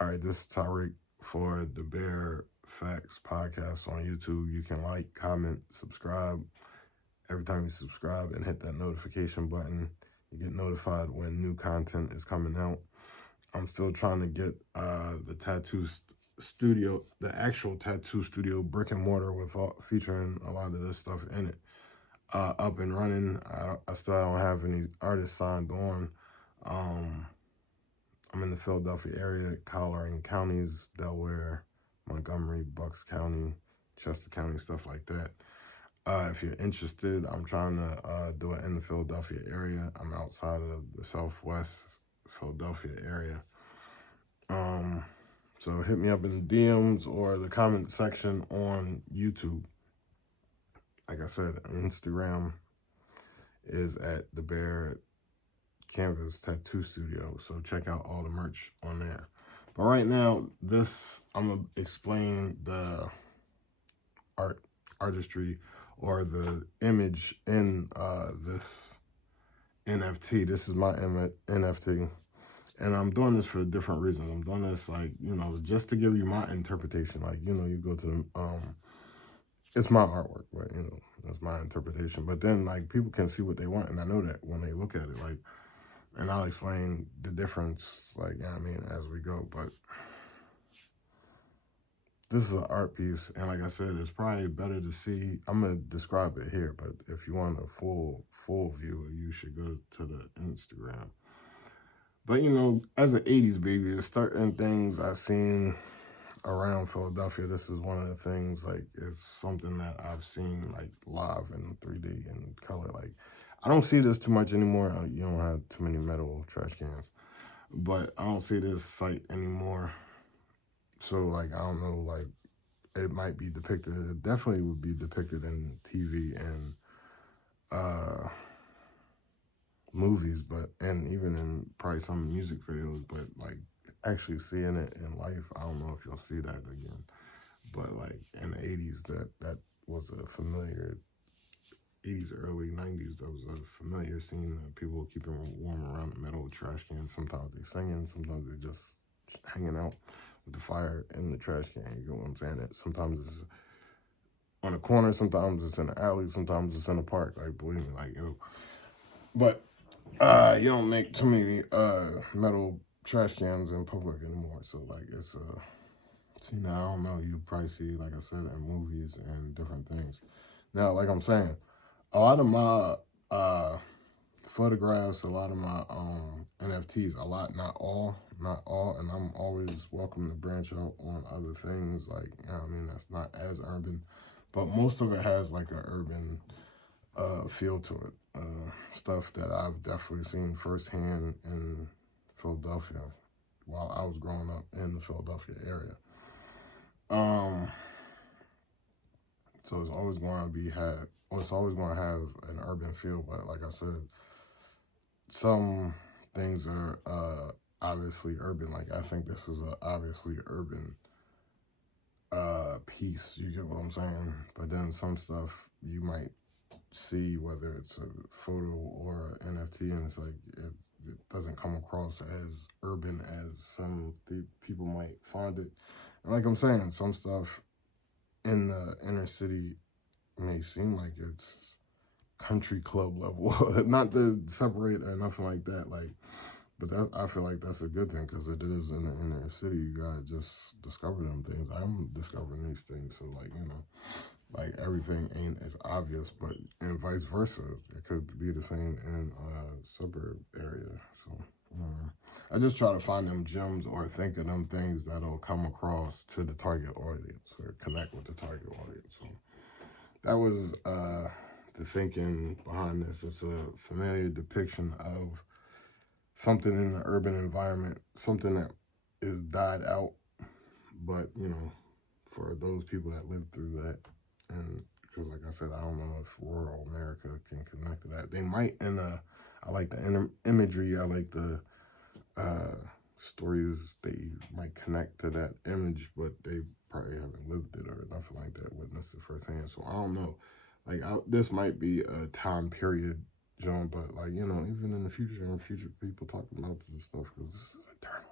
All right, this is Tyreek for DaBear Facts Podcast on YouTube. You can like, comment, subscribe. Every time you subscribe and hit that notification button, you get notified when new content is coming out. I'm still trying to get the tattoo studio, the actual tattoo studio, brick and mortar with featuring a lot of this stuff in it, up and running. I still don't have any artists signed on. I'm in the Philadelphia area, covering counties, Delaware, Montgomery, Bucks County, Chester County, stuff like that. If you're interested, I'm trying to do it in the Philadelphia area. I'm outside of the Southwest Philadelphia area. So hit me up in the DMs or the comment section on YouTube. Like I said, Instagram is at DaBear Canvas Tattoo Studio. So check out all the merch on there. But right now, I'm gonna explain the artistry or the image in this NFT. This is my NFT. And I'm doing this for different reasons. I'm doing this just to give you my interpretation. You go to it's my artwork, but that's my interpretation. But then people can see what they want, and I know that when they look at it, and I'll explain the difference, as we go. But this is an art piece, and like I said, it's probably better to see. I'm gonna describe it here, but if you want a full view, you should go to the Instagram. But as an '80s baby, there's certain things I've seen around Philadelphia. This is one of the things, it's something that I've seen live in 3D and color. I don't see this too much anymore. You don't have too many metal trash cans, but I don't see this site anymore. So I don't know, it might be depicted. It definitely would be depicted in TV and movies, and even in probably some music videos. But actually seeing it in life, I don't know if you'll see that again. But in the '80s, that was a familiar. '80s, early '90s, that was a familiar scene. People keeping warm around the metal trash can. Sometimes they singing, sometimes they just hanging out with the fire in the trash can. You know what I'm saying? Sometimes it's on a corner, sometimes it's in the alley, sometimes it's in the park. Believe me, But you don't make too many metal trash cans in public anymore. So it's see, now I don't know. You probably see, like I said, in movies and different things. Now, like I'm saying, a lot of my photographs, a lot of my NFTs, a lot, not all, and I'm always welcome to branch out on other things, that's not as urban, but most of it has an urban feel to it. Stuff that I've definitely seen firsthand in Philadelphia while I was growing up in the Philadelphia area. So it's always going to have an urban feel, but like I said, some things are obviously urban. I think this is a obviously urban piece. You get what I'm saying? But then some stuff you might see, whether it's a photo or an NFT, and it's it doesn't come across as urban as some people might find it. And like I'm saying, some stuff in the inner city may seem like it's country club level, not to separate or nothing like that. But I feel like that's a good thing, because it is in the inner city. You gotta just discover them things. I'm discovering these things, so everything ain't as obvious, and vice versa. It could be the same in a suburb area. So I just try to find them gems or think of them things that'll come across to the target audience or connect with the target audience. So that was the thinking behind this. It's a familiar depiction of something in the urban environment, something that is died out, but for those people that lived through that. And because, like I said, I don't know if rural America can connect to that. They might I like the imagery. I like the stories. They might connect to that image, but they probably haven't lived it or nothing like that, witnessed it firsthand. So I don't know. This might be a time period, John, but even in the future, people talking about this stuff, because this is eternal.